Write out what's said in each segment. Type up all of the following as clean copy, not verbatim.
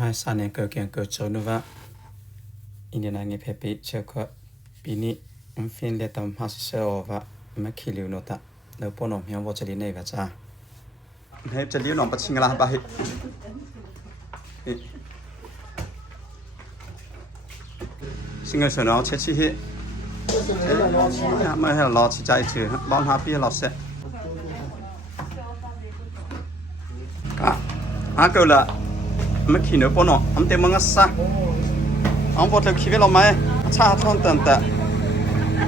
มาสานเกเกียงเกจนุวะอินเดียนเงเพปิเชคปีนี้ฟินเลตัมฮัสเซอวะมาคิลิวโนตะแล้วปนอมเฮียววจลินเนวะจ้าเฮจะลิวนอมปัชิงลาบะฮิสิงเสนอเชชิฮิมาให้รอชิใจถือบอลฮาปี้รอเซอาเกละมาขี่เนื้อปนอันเต็มมังสะอันพอเธอขี่ไปเราไหมชาท่อนตันแต่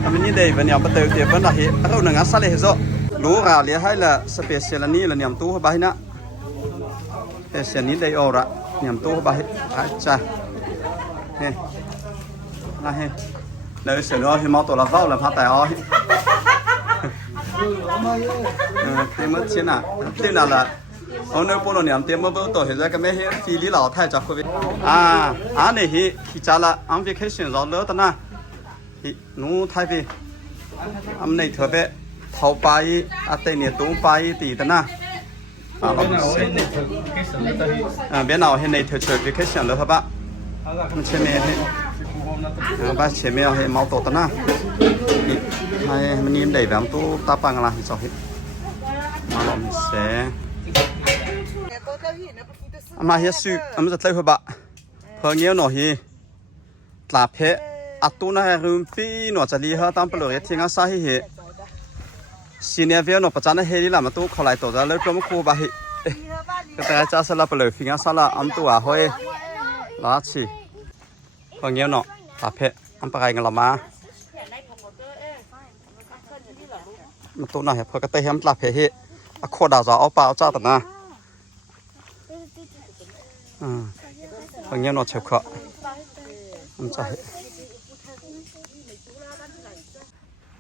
อันนี้ได้เป็นอย่างประตูเดียวเป็นอะไรเราหนังสะเลยเหรอรู้ว่าเลี้ยให้ละสเปเชียลนี้ละเนี่ยตู้เขาไปนะสเปเชียลนี้ได้ออกละเนี่ยตู้เขาไปจ้าเฮ้นะเฮ้เราเสนอให้มาตัวละเท่าละพัดแต่อ๋อเต็มชิ้นอ่ะเต็มนั่นละเอาเนื้อปูนเนี่ยเตรียมมาเปิดตัวเห็นแล้วก็ไม่เห็นฟีลี่เราถ่ายจากคนอันนี้ที่จะละอันวิเคชันเราเลิศนะนู้ถ่ายไปอันนี้เธอไปเท้าไปอันนี้ตุ้งไปตีแต่นะเราเห็นเบี้ยเราเห็นในเธอเชิญวิเคชันเลยครับปะมันเชื่อไหมบ้านเชื่อไหมเอาให้เมาตัวแต่นะให้มันนิ่มได้แบบตู้ตาปังอะไรที่สองมาลองเสียมาเฮียสุมันจะเท่าไหร่พอเงี้ยหน่อยลาเพอัตุน่ารุมฟีหน่อยจะลีฮะตามเปลือกที่งั้นสาเหตุซีเนียเวียหน่อยประจันเฮลิละมาตู้ขลายตัวจะเลิกก็ไม่คู่บ่ายก็แต่จะสลับเปลือกฟีงั้นสละอันตัวห้อยลาชีพอเงี้ยหน่อยลาเพอันปลายกันละมาตู้น่ะพอกระเตยมันลาเพเฮโคดาวจะเอาเปล่าเจ้าแต่นะบางอย่างนอเชื่อเขามันจะ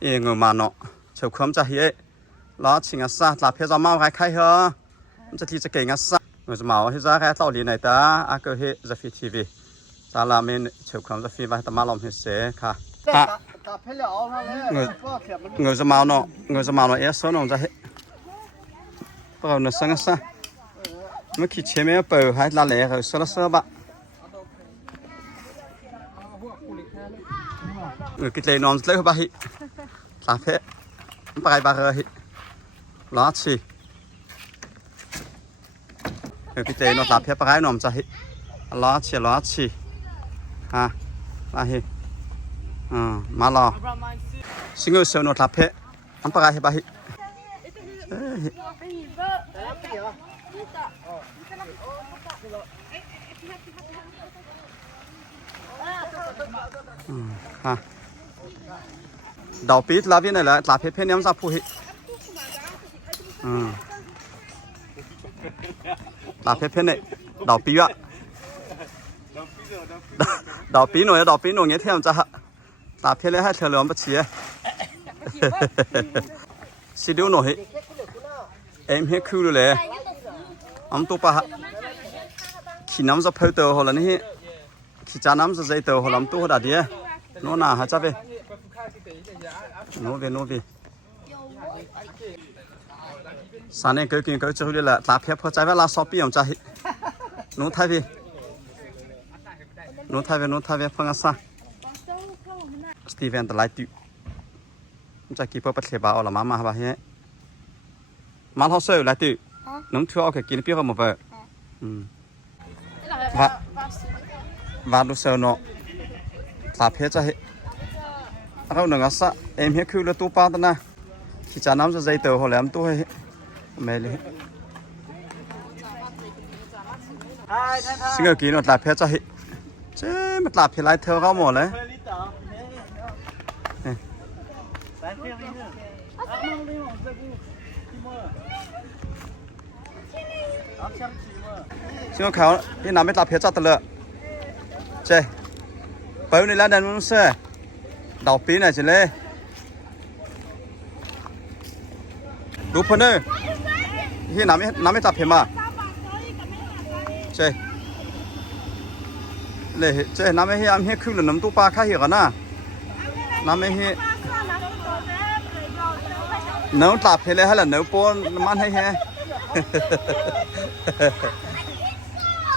เองมาเนาะเชื่อเขาจะเฮ้ยล้อชิงอ่ะซะหลับเพื่อจะมาใครเหรอมันจะที่จะเก่งอ่ะซะมันจะมาให้จะแค่ต่อดีไหนตาอาเกเฮจะฟีทีวีซาลาเมนเชื่อเขาจะฟีไปแต่มาลองเฮเสค่ะเงยจะมาเนาะเงยจะมาเนาะเอสโซนองจะเฮ้เพราะเราสังกัดเมื่อกี้เชื่อไหมเปิดให้ลาเล่เขาสลับสลับกิเลนอนเลยบ่าฮิลาเพไปบาร์ฮิลาชีกิเลนอนลาเพไปนอนจะฮิลาชีฮะลาฮิมาลอสิงห์เสือนอนลาเพอันไปบ่าฮิฮะดาวปีดลาวินอะไรลาเพชรเพชรเนี่ยมันจะพูดลาเพชรเพชรเนี่ยดาวปีวะดาวปีหน่อยเงี้ยเที่ยมจะลาเพชรเลยให้เธอเหลือมาเชียสิดูหน่อยเอ็มเฮคูดูเลยอันตัวปะขี้น้ำจะเพิ่มเติมหัวละนี่ขี้จานน้ำจะใจเติมหัวลำตัวดัดเดียโน่นน่ะฮะจ้าเว้โน่เว้สานเกิดกินเกิดจะรู้เลยละลาเพียบพอใจว่าลาซอปี้ของใจโน่ไทยเว้ฟังซะสตีเวนตไลติจะกี่เปิดประเทศบ้าเอาละมาบ้าเฮ้มาเท่าเสือไลติน้ำทั่วเอาแค่กินเปี้ยก็หมดไปวาดูเสือเนาะลาเพียจะเห็นเราหนังอ่ะซะเอ็มเฮคือเราตู้ปลาตัวน่ะที่จะน้ำจะใจเติมหัวแหลมตู้ให้ไม่เลยสิ่งกินเราลาเพียจะเห็นเจ๊มันลาเพียไรเธอเข้าหมดเลยสิ่งเขาที่น้ำไม่ลาเพียจัดตะเลยเจ๊ไปวันนี้แล้วเดินมุ่งเสือดอกปีน่ะจิเลยดูพนึที่น้ำไม่จับเห็นมาเจ๊เลยเจ๊น้ำไม่เหี้ยน้ำเหี้ยคือหรือน้ำตู้ปลาข้าเหี้ยกันนะน้ำไม่เหี้ยน้ำจับเห็นเลยให้หล่ะน้ำปนมันให้เหี้ย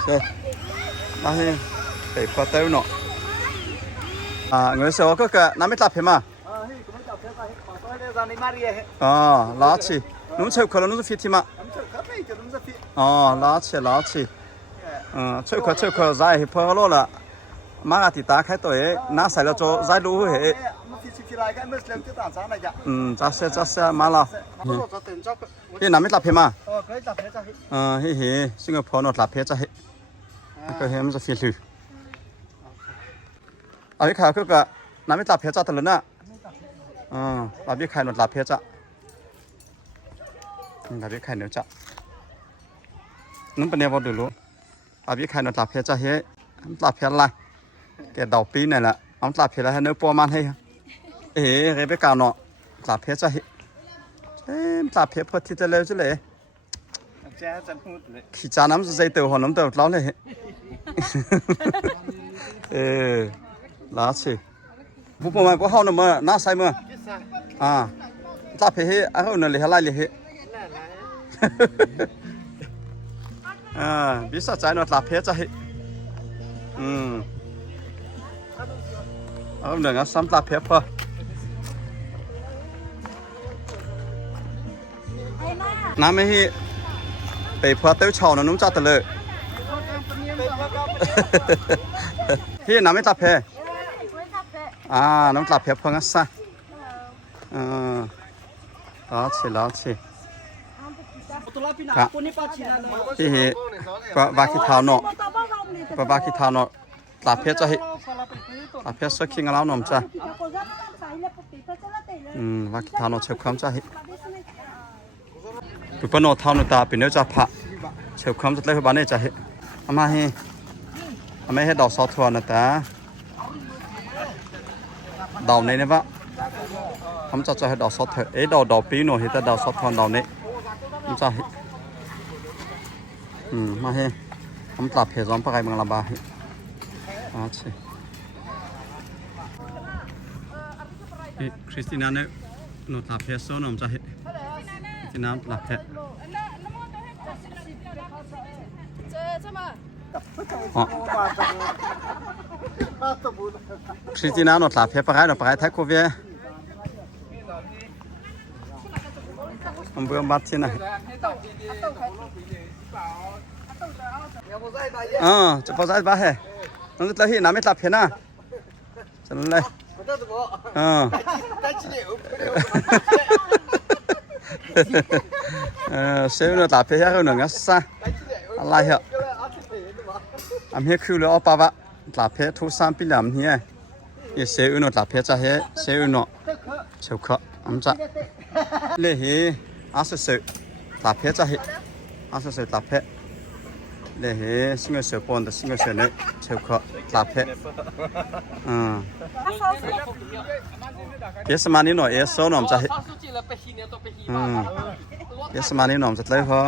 เจ๊ มาให้ไปพอเต้าเนาะเงินเสียก็น้ำไม่ตับเห็นมั้ยอ๋อล้อชีนุ่มเชื่อคนนุ่มจะฟิตมั้ยอ๋อล้อชีเชื่อคนใจพอโลละมากติดตาแค่ตัวน้าใส่แล้วจะใจรู้เหรอจัดเสียมาแล้วที่น้ำไม่ตับเห็นมั้ยเฮ้สิงคโปร์นอดตับเห็นจะเห็นก็เห็นมันจะฟิตเลยเอาที่ขายก็น้ำไม่ตับเห็นจะตลอดนะเราพี่ขายนอดตับเห็นจะเราพี่ขายเนื้อจะนั่นเป็นยังไงดูรู้เราพี่ขายนอดตับเห็นจะเฮ้ตับเห็นอะไรแกดอกปีนี่แหละเอาตับเห็นอะไรให้เนื้อปัวมันให้เรเบก้าเนาะตับเห็นจะเฮ้ตับเห็นพอที่จะเร็วจะเลยขี้จาน้ำใจเต่าหัวน้ำเต่าล้อเลยล้าสิผู้ปกครองผู้เฮาเนี่ยมันน่าใส่มั้ยตับเห็นเอาหน่อยเลยอะไรเลยบิสใจเนาะตับเห็นจะเห็นเอาหนึ่งซ้ำตับเห็นพอน้ำไม่ให้ไปพอเต้าเฉาเนาะนุ่มจัดตะเลยที่น้ำไม่ตับเห็นน้ำตับเห็นพองั้นซะล้อชีครับที่เห็นก็บาคิทาวเนาะก็บาคิทาวเนาะตับเห็นจะเห็นตับเห็นสักขี้เงาหน่อมจ้ะบาคิทาวเนาะเชื่อความจะเห็นปุ๊บเนาะทาวเนาะตาเป็นเนื้อจะผ่าเชื่อความจะเลยบ้านนี้จะเห็นอามาให้ดอกซอสถั่วนะตาดอกนี้เนี่ยปะทำจะให้ดอกซอสเถอะดอกปีหน่อยเห็นแต่ดอกซอสถั่วดอกนี้มันจะมาให้ทำตับเผ็ดร้อนปลายมังลาบาใช่คริสติน่าเนี่ยหนูตับเผ็ดโซ่หนูจะเห็นที่น้ำตับเผ็ดคริสติน่าหนูตับเผ็ดปลายหนูปลายไทยคูเวียผมเบื่อบัดที่ไหนจะพอใจบ้าเหรอนั่นจะที่น้ำไม่ตับเห็นนะจะนั่นเลยเชื่อว่าตับเห็นแค่หนึ่งก็ซะอะไรเหรออันนี้คือเราเอาปะวะตับเห็นทุกสามปีแล้วเนี่ยยี่เชื่อว่าตับเห็นจะเห็นเชื่อว่าเชื่อเขาอันจะเลยเหรอสุดตับเห็นจะเห็นสุดตับเห็นเลยเหรอสิ่งที่เชื่อปนแต่สิ่งที่เชื่อเนี่ยเชื่อเขาตับเห็นเยสมานี่หน่อยโซ่หน่อมจะเห็นเยสมานี่หน่อมจะเลยเพราะ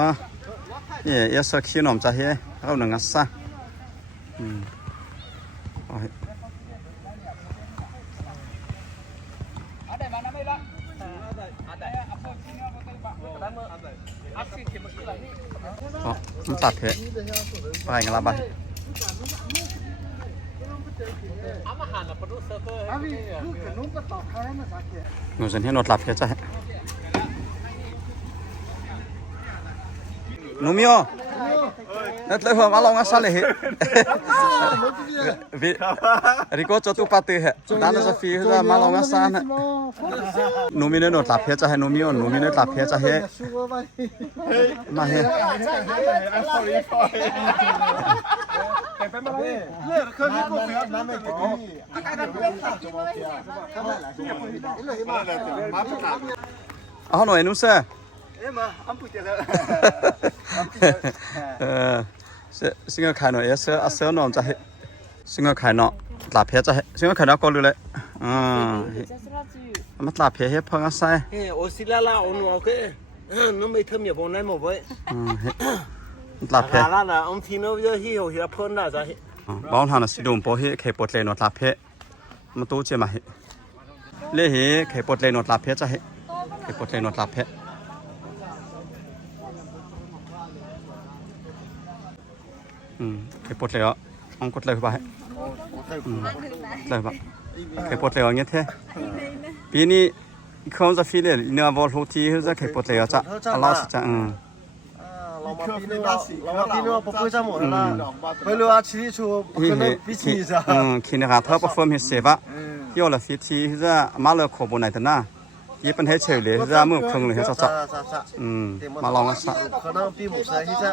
เนี่ยเยสขี้หน่อมจะเห็นเขาหนึ่งอัศซะมันตัดเพะไปกันละบ้างหนูจะให้หนวดหลับเพะจ้ะหนูมิโอนั่นเลยผมมาลองอาซาเลยวิริโก้จตุปาติเหะด้านนั้นจะฟีจะมาลองอาซานะหนูมีเนื้อหนวดหลับเพะจ้ะให้หนูมิโอหนูมีเนื้อหลับเพะจ้ะให้มาให้เอาหน่อยนุ่มเซ่สิ่งที่ขายหน่อยเสื้อหน่อมจะให้สิ่งที่ขายหน่อหลับเพชรจะให้สิ่งที่ขายหน่อก็รู้เลยมันหลับเพชรให้พังใส่โอซิลาลาโอโนโอเคน้องไม่ทำอย่างบนนั้นหมดเว้ยหลับเพชรละองทีโนเยอะที่หัวพ้นได้จ้ะบ้านทางสิดุมโปเฮเคปวดเลยหนวดหลับเพชรมันตู้เชื่อมาเหเล่เหเคปวดเลยหนวดหลับเพชรจะให้เคปวดเลยหนวดหลับเพชรเคปวดเลยอ่ะ ông cột lời bài lời bài cái bột lời như thế bí ní không ra phi lệ nửa vol hụt thì ra cái bột lời chắc lao sẽ chắc老马比那不会这么了，为了吃出不可能比起噻。khi nào thợ perform hết sẽ vậy yêu là phi thì ra mà lời khổ bộ này thế nàoยี่เป็นให้เฉยเลยจะมือครึ่งเลยจะจับมาลองกันสัก 可能比不上现在。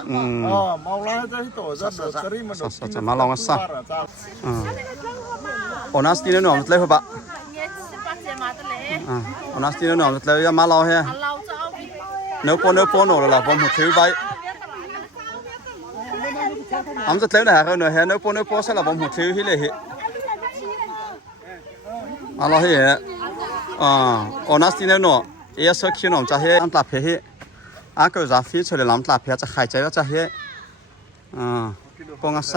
哦，毛拉在多着多这里么多。จะมาลองกันสักโอนัสตีนหน่อมเลยป่ะโอนัสตีนหน่อมเลยจะมาลองเฮ้ยเนื้อปนหนูเลยล่ะผมถือใบผมจะเล่นไหนเขาเนื้อเฮ้ยเนื้อปนใช่ล่ะผมถือที่เลยมาลองเฮ้ยโอนัสตีนหน่อเอสคิวหน่อมจะเฮ้ยอันตราเพเฮ้อาเกิดจากฟิชเชอร์เลยลำตราเพจะขายใจแล้วจะเฮ้ยปองอัศ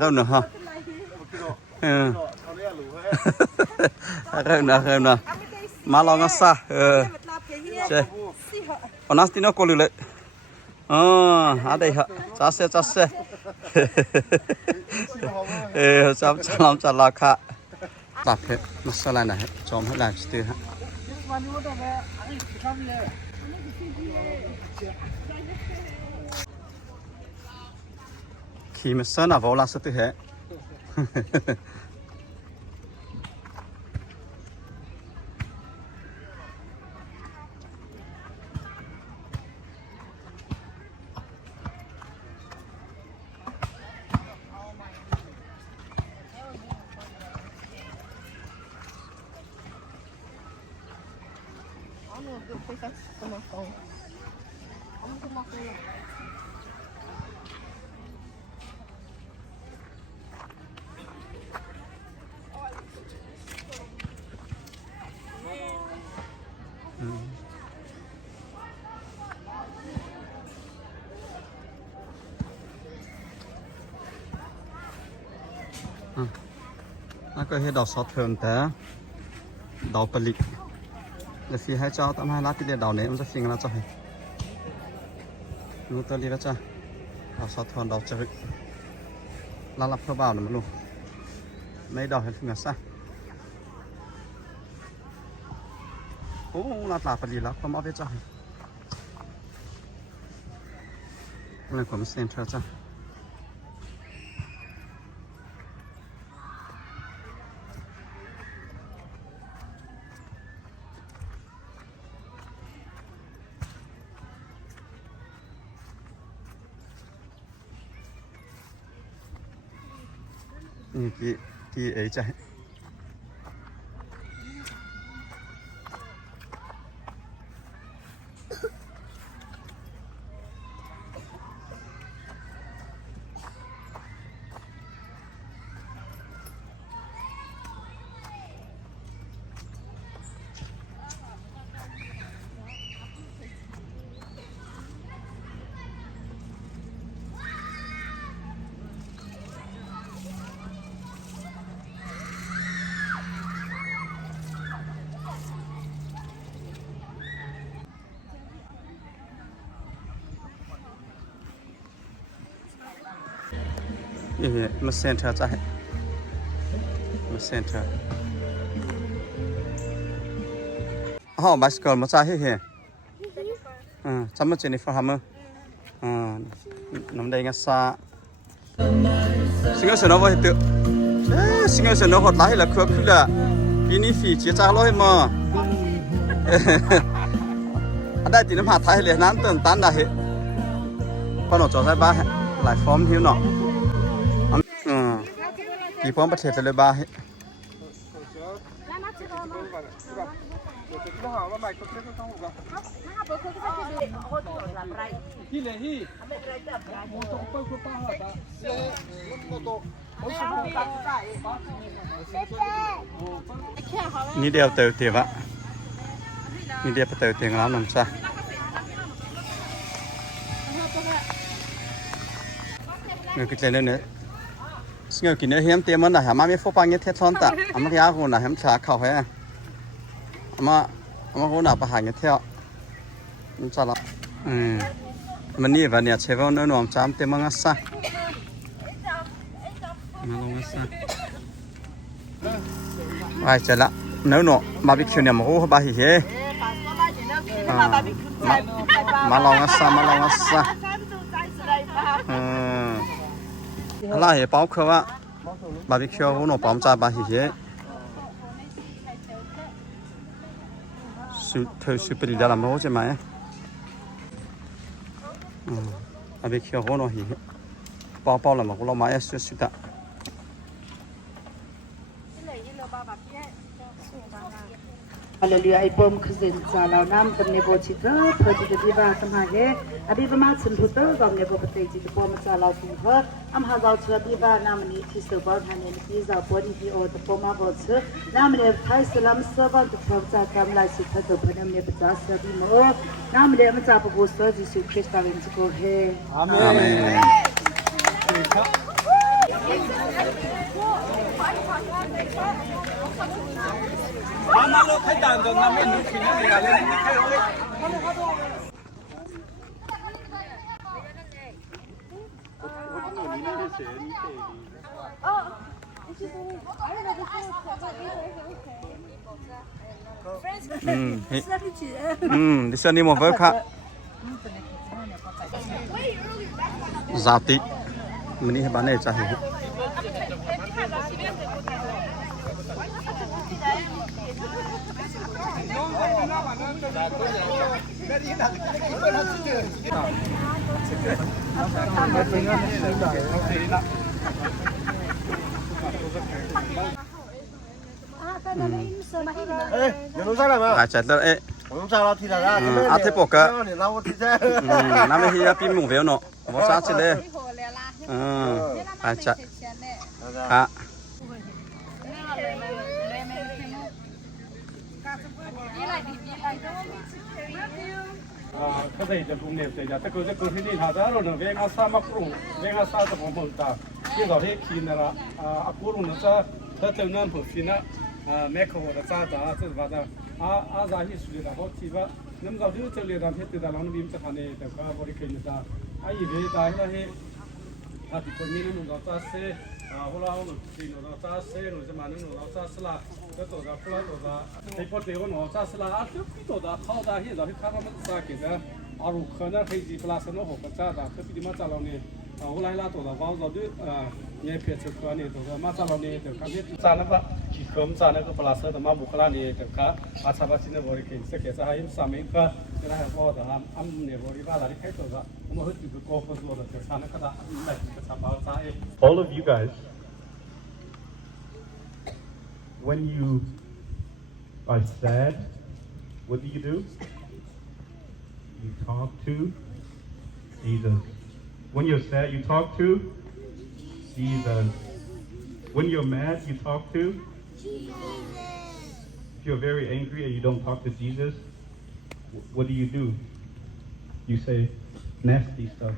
ก็เนื้อฮะก็เนื้อมาลองอัศใช่โอนัสตีนก็เลยอะไรฮะจัสเซ่จับลำจับราคาตัดเพชรมาสลายนะฮะจอมให้หลายสตีฮะขี่มาสนาโวลาสตีฮะนั่นก็ให้ดอกซอสเทิร์นแต่ดอกผลิตแล้วฟีให้เจ้าทำให้ร้านที่เดียดอกนี้มันจะฟิงแล้วจ้ะรู้ตัวนี้แล้วจ้ะดอกซอสเทิร์นดอกจะร้านรับเพื่อบ่าวหน่อยมั้งลูกไม่ดอกให้ฟิงกันซะโอ้ร้านตาผลิตแล้วความเอาไปจ้ะเรื่องความเซ็นเตอร์จ้ะนี่กี่เอ๋ใจนี่มาเซ็นเตอร์จ้ะมาเซ็นเตอร์อ๋อมาสกอลมาจ้ะเฮ้ยจำมาเจนนิฟอร์ฮาร์น้ำแดงอ่ะซาสิงห์เสนอว่าเหตุสิงห์เสนอหดไล่ละคือละปีนี้ฝีเจียจ้าร้อยมาได้ตีน้ำหาไทยเลยนั้นเติมตันได้เหรอพอหนูจอดใส่บ้านหลายฟอร์มหิวหน่อกี่พร้อมประเทศเลยบ้านี่เดียวเต๋อเตี๋ยวะนี่เดียวเต๋อเตี๋ยวแล้วน้ำซะเงินกินเลยเนี่ยสิ่งกินเนื้อเหี้ยมเตี้ยมันนะฮะมาไม่ฟบปังเงี้ยเทศซ้อนตะอามาที่อาหูนะเหี้ยมขาเข่าให้อามาหูนะประหารเงี้ยเที่ยวมันจะละมันนี่วันเนี่ยเชฟเอาเนื้อหนวมจามเตี้ยมันก็ซะ มาลองกันซะไว้จะละเนื้อหนูบาร์บีคิวเนี่ยมันโอ้บาฮิเฮมาลองกันซะอะไรเหรอ包括ว่าบาร์บีคิวหนูปอมจ่าบาฮิเฮสุดไปดีแล้วมั้งใช่ไหมบาร์บีคิวหนูฮิ包了嘛，我老妈也是的。Hallelujah, ibom khazin sala nam tamne bo chitra phati de biba samage abi bama chunputa gamne bo patai ji bo ma sala fu ha am ha zaw chra biba namni thi so ba thane ni pi za body bi o to bo ma bo chu namne thai salam sa ba to pham cha kam la si tha to phanam ne pa sa bi mo namne ma cha bo so jisu christa len ko he amen Mama lo khai dan do na me nu khi na ga le ni ke roดิฉันนี่หมดเว้ยครับซาติมันนี่บ้านไหนจ้าหิ有农啥了吗？ อาจจะเอ๊ะ 我农啥了？提他啦？阿提伯格你让我提噻。น้ำไม่เฮียปีหมูเวลเนาะว่าซาสิเลยอาจจะฮะเขาได้จะปรุงเนี่ยแต่จะเกิดที่นี่ถ้าจะเราเนี่ยเวงอาซามาปรุงเวงอาซาจะของผมตาที่เราให้กินนะละอากูรู้นะจ๊ะถ้าเจอเงินผมกินนะแม่เขาจะจ้าจ้าจะว่าจะอาซาฮิสุดแล้วเขาที่ว่าน้ำเราที่จะเรียนทำให้ตื่นตาเราเนี่ยบิมจะทานเนี่ยแต่ก็บริการนะจ๊ะไอ้เรื่องตายแล้วให้ถ้าที่คนนี้เราจ้าเซ่พวกเราที่เราจ้าเซ่เราจะมาเนี่ยเราจ้าสละก็ตัวเราพวกเราตัวเราไอ้พวกเด็กเราจ้าสละอาที่ตัวเราเข้าได้ที่เราที่ข้ามันจ้ากินนะอารุขนะให้จีพลาสโนหกจ้าได้ก็ที่มาจ้าเราเนี่ยเอาไล่ล่าตัวเราเราด้วยเนี่ยเพียรเชื่อเนี่ยตัวมาจ้าเราเนี่ยเดี๋ยวข้าเนี่ยจ้านะว่าขี้ขมจ้านะก็พลาสแต่มาบุคลาเนี่ยเดี๋ยวข้าอาชาบัชินบริกินสักแค่จะให้สามีก็จะได้พอแต่อันเนี่ยบริบาลอะไรให้ตัวเราผมว่าที่เป็นโกฟตัวเราจะสานะก็ได้ไม่จะสาบานใจ All of you guys when you are sad, what do? You talk to Jesus. When you're sad, you talk to Jesus. When you're mad, you talk to Jesus. If you're very angry and you don't talk to Jesus, what do? You say nasty stuff.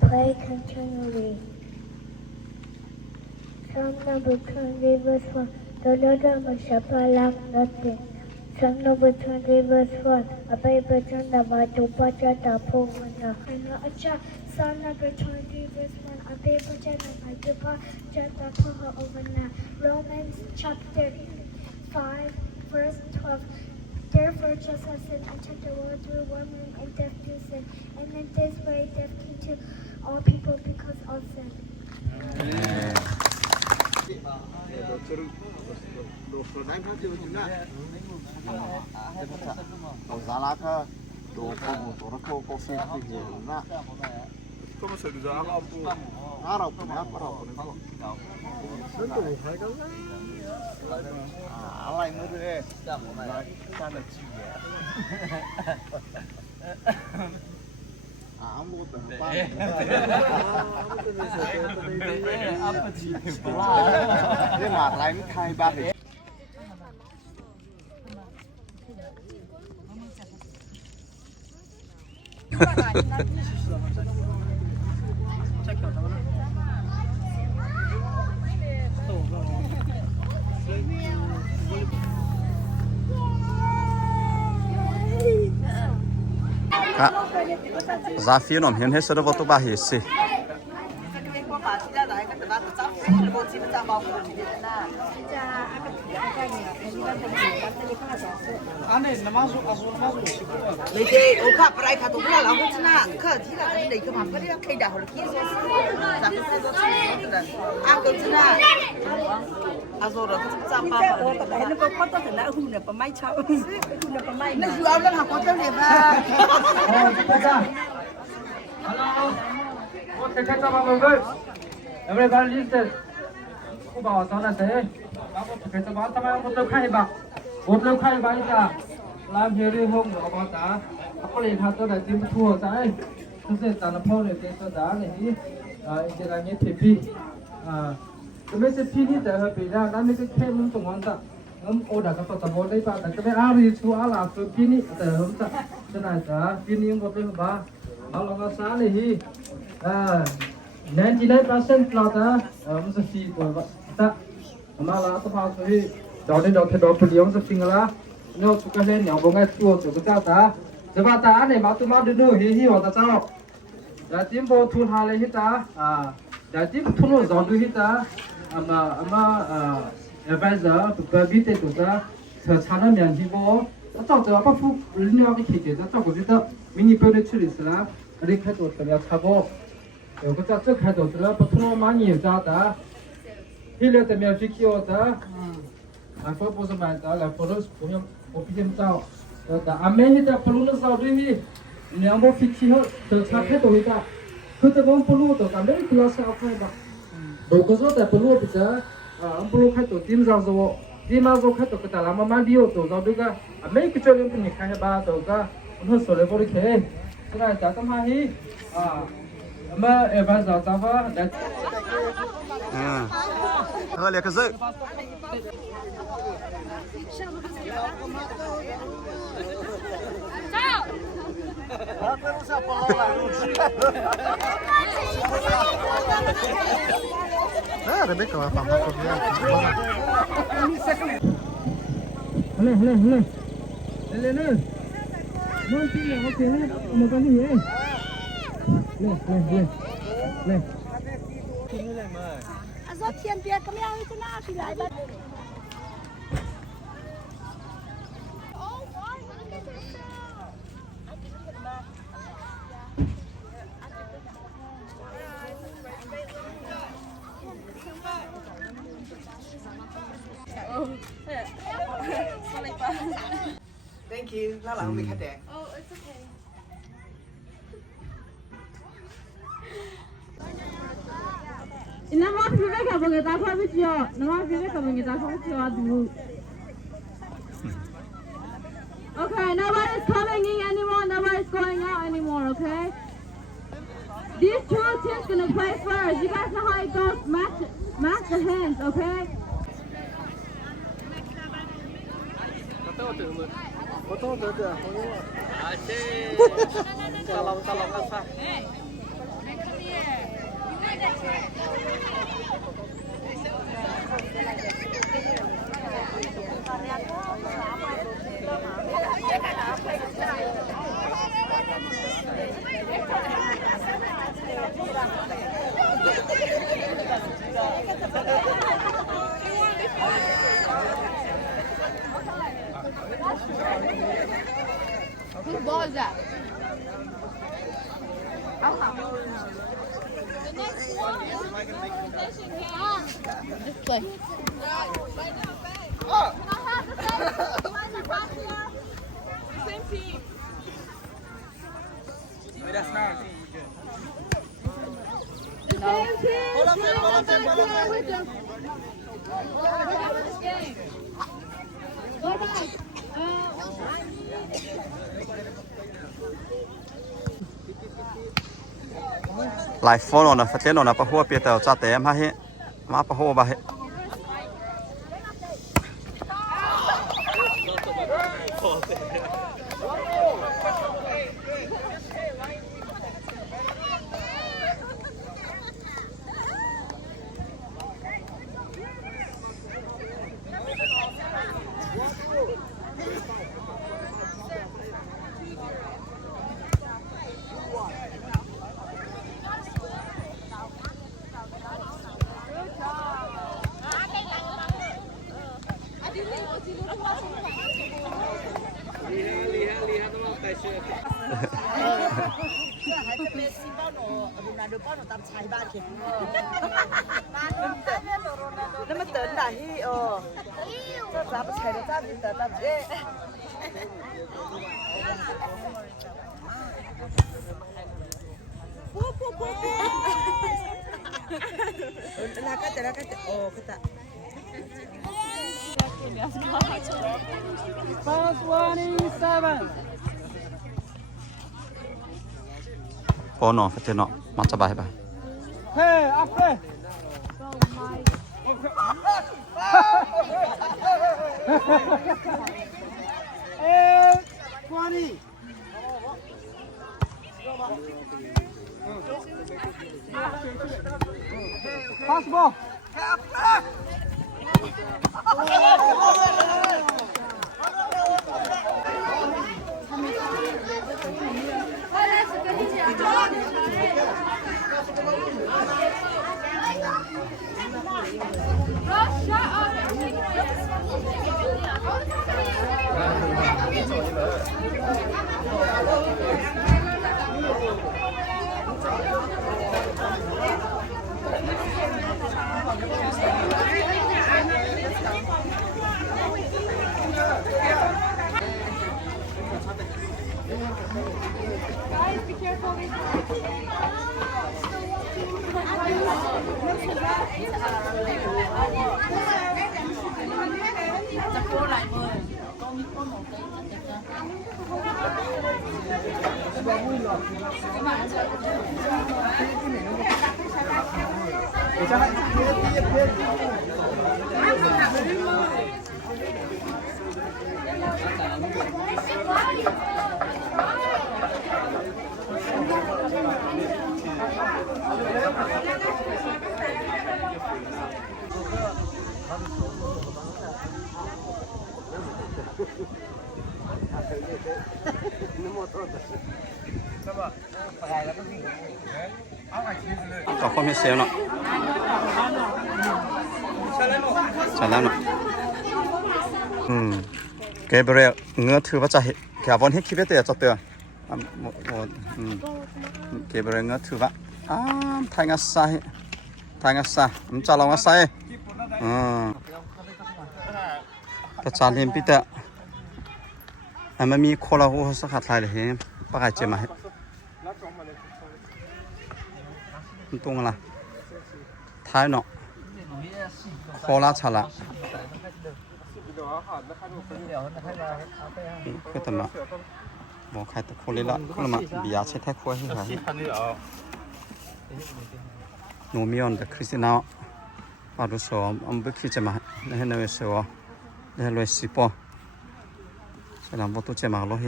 Pray continually. Psalm number 20, verse 1. The Lord shall lack nothing. Psalm number 20, verse 1. Abay bajanda batu pajata pumana. Psalm number 20, verse 1. Abay bajanda batu pajata pumana. Romans chapter 5, verse 12. Therefore, just as sin entered the world through one man and death through sin, and in this way death came to all people because of sin. 来没得，干嘛来？干的鸡耶！啊，我等吧。啊，不鸡不啦？你马来没开吧？Kak, Zafi nom hian he sero tu ba hi si. Ane namazu azul namazu shikura. 你哋我卡不来卡都不来，老母亲呐，可提了你个嘛，不要开的，好了，开始咱们开始吃的，阿哥子呐，阿说了，咱爸爸，那个我到现在湖呢不买超，湖呢不买那主要让他过这里吧。 Hello. Okay, catch up on good. Everybody listen. ခုပါတော့นะเสဘာလို့ဖြစ်သွားတာမဟုတ်တော့ခိုင်ပါဘုတ်လို့ခိုင်ပါisaလာပြေရီဟုတ်တော့ပါတာအခုလေထားတော့တင်ထူဆိုင်သူစတန်ဖို့လေတဲ့တော့ဒါလေဒီဒီကနေ့ဖြစ်ပြီးဒီမဲ့ဖြစ်နေတဲ့ဟပိလာနာမည်ကခဲမှုတော့ဝန်တာအိုဒါကတော့ဘောလေးပါတာကဲအားရီချူအားလာဆိုပြင်းနေတဲ့ဟုတ်တာစနာတာပြင်းရင်ဘယ်ပါဘာလို့ကစားလေဟိ99% လာတာမစဖီပေါ်ပါတာအမလာတော့ပါဆိုဟိဒေါ်နေတော့ဖြစ်တော့ပလီအောင်စဖင်လာညောစုကလည်းညောင်ဘငါတူတူကတာဇဘာတာအနေမှာတူမဒနုဟိဟိဝတာတော့ဒါတင်ပေါ်ထူထားလေဟိတာဒါတင်ထူလို့ဇော်ဒူဟိတာအမadvisor ပဘီတေတူတာဆာနာမြန်ဒီဘောအတော့တော့ပဖူလင်းရောက်ခိကေတော့ကိုစစ်တော့မီနီပေါ်နေချလစ်လာအဲ့ခတ်တော့တရားချဘော有个在这开头的不同嘛年家的，一类的苗去叫的，我不是买的，来不是不用我比较早，的阿妹的不弄的早对的，两包飞机后都差开头的，可这帮不弄的，咱们不要少开吧。如果说在不弄的，不弄开头顶上是我，顶上是开头个大喇嘛买的哦，走到这个阿妹个教练不你看吧，走个我说的不的开，是吧？咋这么黑啊？mà em bây giờ tao phải để Hơi cái gì? Rebecca va a fare un lên non ti ok mà con gì vậy lên Azot thiên biệt có mèo thế nào thì lại bắt. Thank you. Nó là không bị khách đẹp. Oh, it's okay. Ina ma fi be ka bonge ta fa biyo. Na ma fi be ka bonge ta fa biyo adu. Okay, nobody's coming in anymore. Nobody's going out anymore, okay? These two teams gonna play first. You guys know how it goes. Match the hands, okay? Whose ball is that? Just play. Same team. That's not. Same team. ไลฟ์โฟนนะฟัดเล่นนะปะหัวเปียแต่จ้าแต่มาเฮมาปะหัวบาเฮ还是没细胞喏，罗纳多包喏，当菜吧去。那么等哪去哦？这咱们菜的咱们得咱们那个哦，可得。27 พอนอฟัดเล่นนะมาสบายไป Hey, after. Hey, 20. Pass ball. Guys, be careful. ต่อความเซลเนาะใช่แล้วเนาะเกเบรียลเงือถือว่าจะแค่วันให้คิดได้แต่จะเตือนเกเบรียลเงือถือว่าทายงัดซะมันจะลองงัดใส่แต่จานเห็นพี่แต่มันมีคนละหัวสักขัดลายเลยเห็นปากไก่เจมาให้ตรงอะไรท้ายเนาะโคลาชาละก็แต่มาบอกใครตะโคเลยละก็มาบิยาใช้แท้ควายให้หายหนูมีอันแต่คริสตินาปาดูสอมอันบุคิดจะมาให้เนยสอให้รวยสิปอใช่แล้วบอกตัวเจมาโลเฮ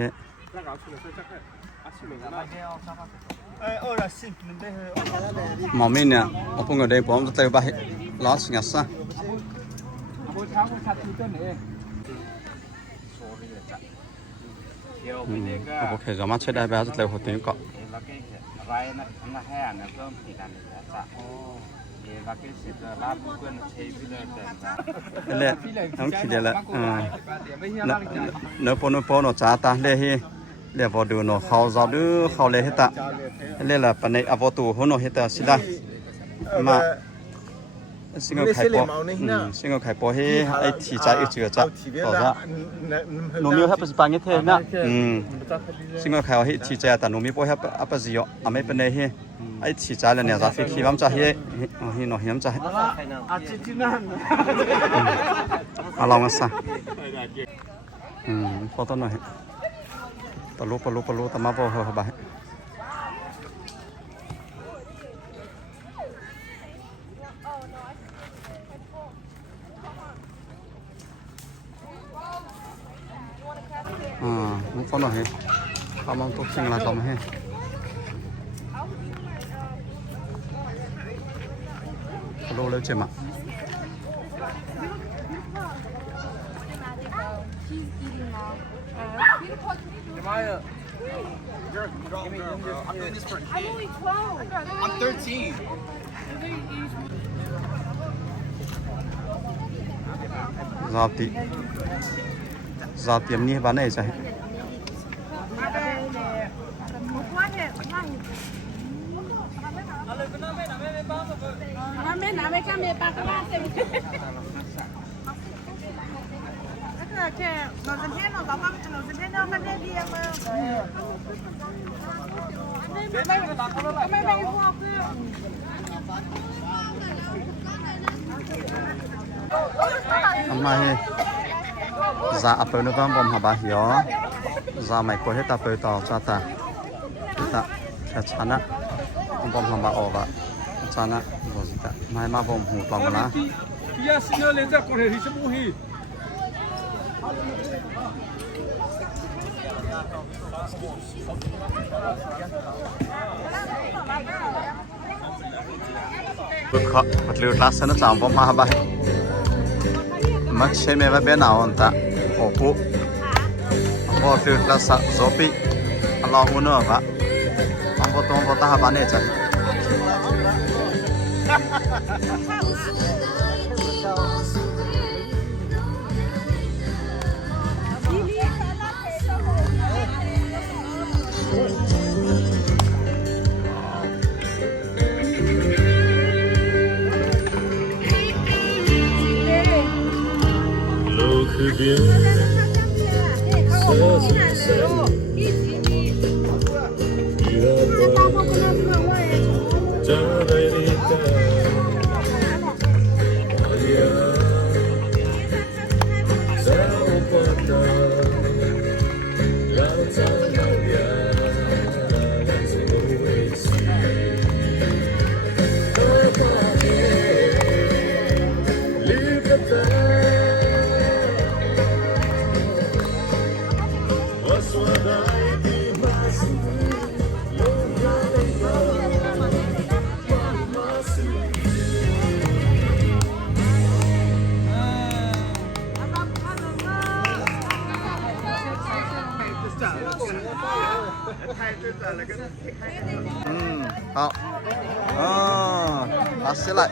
หมอมีเนี่ยเอาปุ่งกระเดยผมจะเตะไปล้อสิงห์ซะโอเคจะมาเช็ดได้ไปจะเตะหัวตีนก่อนเล่ต้องคิดเดี๋ยวละเนื้อปนเนาะจ้าตาเล่ให้เล่พอดูเนาะเขาจะดูเขาเล่ให้ตาเล่ละปนในอวตูหัวเนาะให้ตาสิได้มาสิ่งก็ไข่ปอสิ่งก็ไข่ปอให้ไอ้ที่ใจอึดเจือจ้ะต่อจ้ะหนูมีให้ปัจจุบันนี้เท่นะสิ่งก็ไข่ให้ที่ใจแต่หนูมีปอให้ปัจจุบันอ่ะไม่เป็นไรให้ไอ้ที่ใจแล้วเนี่ยจะฟิกขี้บ้ามจะให้หนูเห็นจะให้ลองมาซะพอต้นหน่อยปลุแต่มาพอเหอะบ่าย มุกฟอนเฮเขามองตุกสิ่งละเขามาให้โลเลเจมาI'm 13. Zati ni ba nei chai Amma he za apel no bom haba hio za mai ko heta pe to cha ta chana bom haba ova chana bozita mai ma bom hu tong la Ya sino le ja ko hi sabu hi Kha patlu class na cham bom ma haba Makshe me ba bena onta opu bo tu klasa zopi Allah uno ba ambo to ta ba ne cha Así lại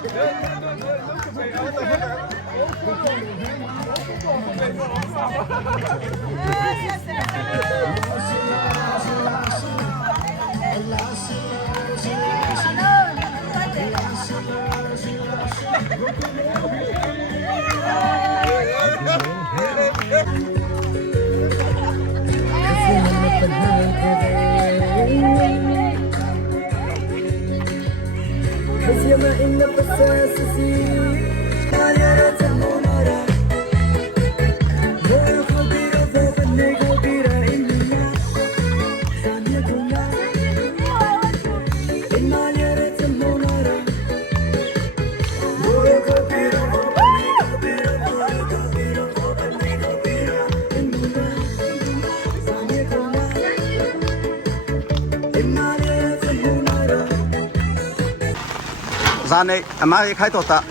ra này mà cái khai tổ ta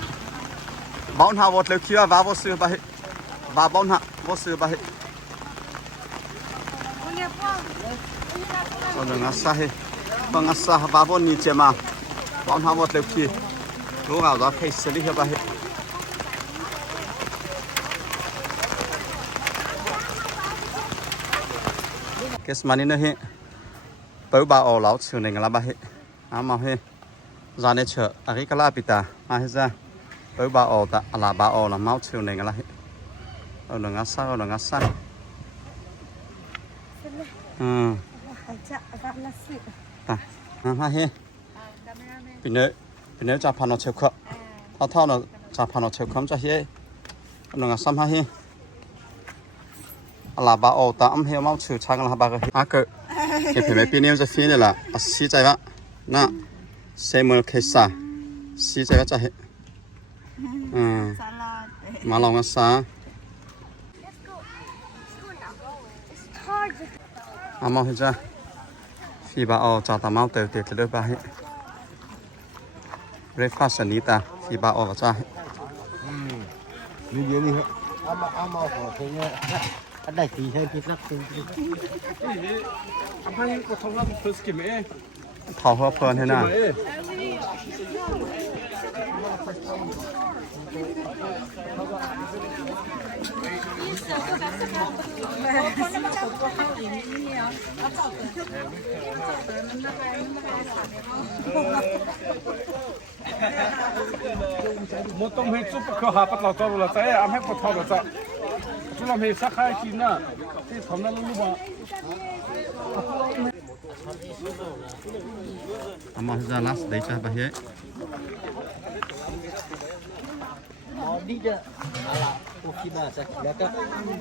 bón hạ vọt lều kia vào vô sư bà hết và bón hạ vô sư bà hết còn đừng ngắt xa hết bằng ngắt xa và bón nhị chế mà bón hạ vọt lều kia lúc nào đó phải xử lý hết bà hết cái mani nữa hết bữa bà ở lão chiều này là bà hết mà hết ra này chờ cái lá pita ai ra tới ba ô ta là ba ô là máu chiều này là ở đằng xa ta ha he pin nữa cho pan nó chiều khọ thao nó cho pan nó chiều khom cho he đằng xa ha he là ba ô ta âm he máu chiều chăng là ba cái cơ cái phải mấy pin này phi này là xí chạy vậy nè Samuel Kesa, si saya baca he. Malang asa. Amo heja fi ba o cha ta mau te te le ba he breakfast ni ta fi ba o cha he นี่เดี๋ยวนี้เอามาขอเพลงเนี่ยอันใดตีให้พี่รักเพลง 아파이 거 통화 버스키메 ทอเพื่อเพิ่นให้น่ะ 뭐 똥해 쭉 그 하pat lau tao la sai am he ko thau la sa chu lam he sa khai ki na ti thom na lu ba Amo heja las dei cha ba he đi chứ là cô khi mà sẽ là các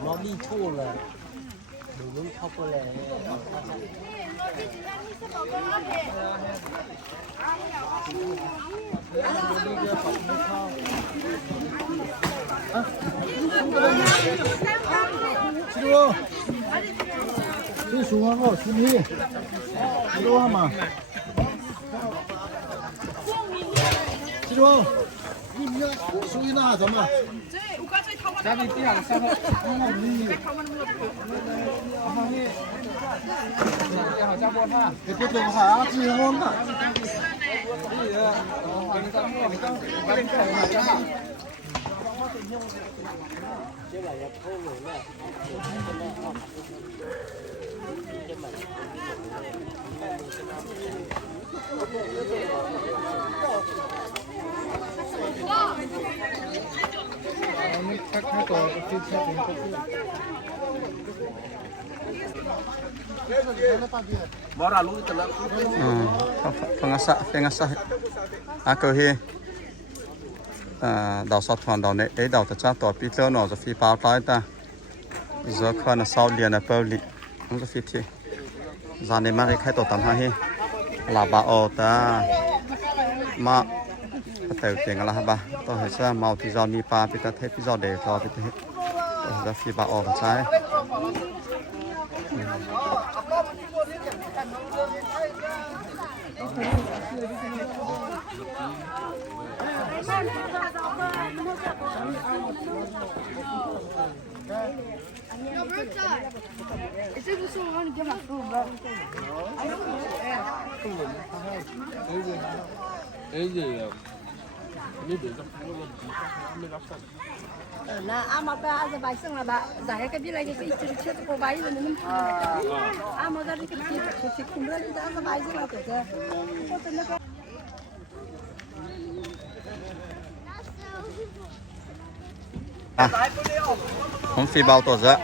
nó đi chua là đủ lúc không có lẽ chưa chưa xuống rồi xuống đi chưa mà chưa xuống na怎么 家里地上三个好家伙他 cái tiếp tục hả gì ngon à Bora lu itu lah. Pengasa aku he đào sọt hoàn đào này đấy đào thật ra tỏ pi tơ nó rồi phi bao tay ta giờ khoan là sau liền là bao lì không có phi thì giờ này mà cái khai tổ tầm hai he là bà ô ta mà từ tiền là ba tôi hỏi sao màu thì giờ ni pa pi ta thấy pi giờ để cho pi thế giờ phi bà ô trái là ama ba za bai sang là ba giải cái bi lại cái chuyện của bai là nó ama ra cái chuyện cũng ra za bai sang là cái không phi bao tổ ra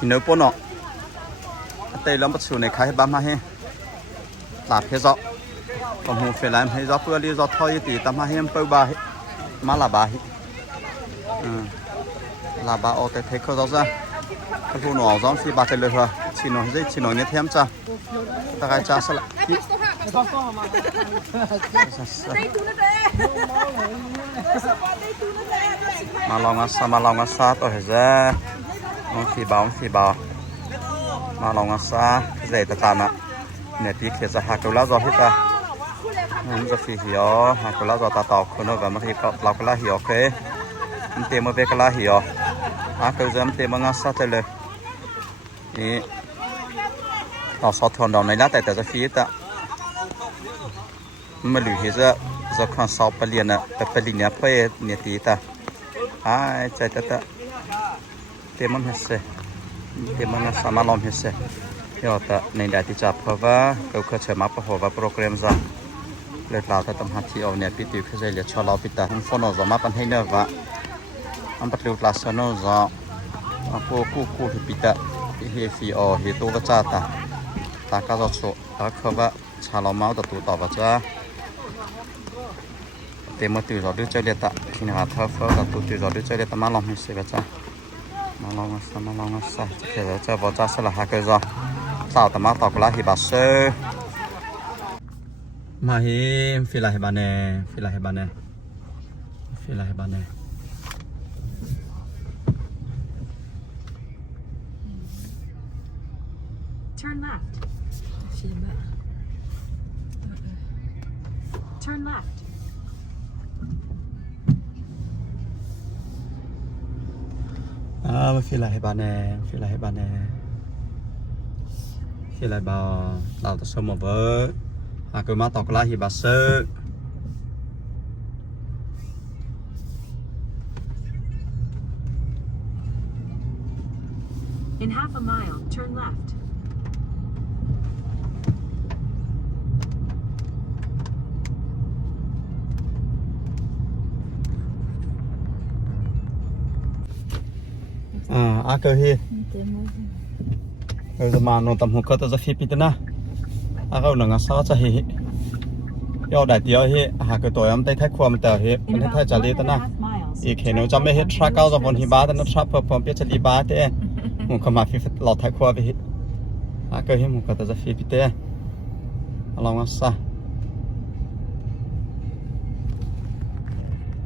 nếu bố nọ tây lắm bắt sủ này khai bám hay làm hết rõ còn hồ phải làm hết rõ vừa đi rõ thôi thì tầm hai em bao ba mà là ba là ba ô thấy khó rõ ra cái hồ nọ rõ phi ba tây lừa thôi chỉ nói như thêm cha ta cái cha sao lại mà lòng ngã xa tôi ra ông phi bảo mà lòng ngã xa dễ ta tàn ạ nè tí kia ra hạt cầu lá giò hết ta nên ra phi hiểu hạt cầu lá giò ta tàuคนnó mà thìเราก็ละhiểu cái tiền mà về cái la hiểu cầu dám tiền mà ngã xa tớiเลยนี่เราสอดทอนดอกในหน้าแต่จะฟีตะมาหลุยเหจะจะขันสอบไปเรียนอ่ะแต่ไปเรียนเพื่อเนี่ยตีตาใจตะเต็มมันเห็นเต็มมันสามารถลองเห็นเดี๋ยวแต่ในได้ที่จะเพราะว่าเขาเคยใช้มาประกอบโปรแกรมจะเลยเราจะต้องหาที่เอาเนี่ยปิดอยู่คือจะเรียกชอเราปิดตาฟอนอจะมาปันให้เนื้อว่าอันปัจจุบันสนอจะคู่ที่ปิดตาเฮฟีอเฮตัวก็จ้าตาก็จะโชว์แล้วเขาว่าชาเราเมาแต่ตัวต่อว่าจ้าเต็มมาตื่นรอด้วยใจเลียตะที่นี่ว่าถ้าเฝ้าแต่ตัวตื่นรอด้วยใจเลียตะมาลองให้เสียจ้ามาลองซะจะเกิดจะบอกจ้าสละหาเกิดจ้าสาวแต่มาต่อกลาฮิบาเซมาฮิฟิลาฮิบาเน่ Turn left. Turn left. มาฟีลาให้บาแน่ฟีลาให้บาแน่ฟีลาบาเราจะสมบูรณ์หากมาตอกลาฮิบาเซอร์ In half a mile, turn left. อาเกอฮีจะมาโนตัมหุกก็จะฟิปิตนะอาก็หนังสาวจะเฮยอดได้เดียวเฮหากตัวย้ำได้แท้ความแต่เฮมันได้แท้จะเลี้ยตนะอีกเห็นจะไม่เฮทรัคเอาจากบนหิบาแต่นั่นทรัคพอเปียจะลีบาเต้หุกมาฟิฟิตหลอดแท้ความไปเฮอาเกอฮีหุกก็จะฟิปิตลองมาซะ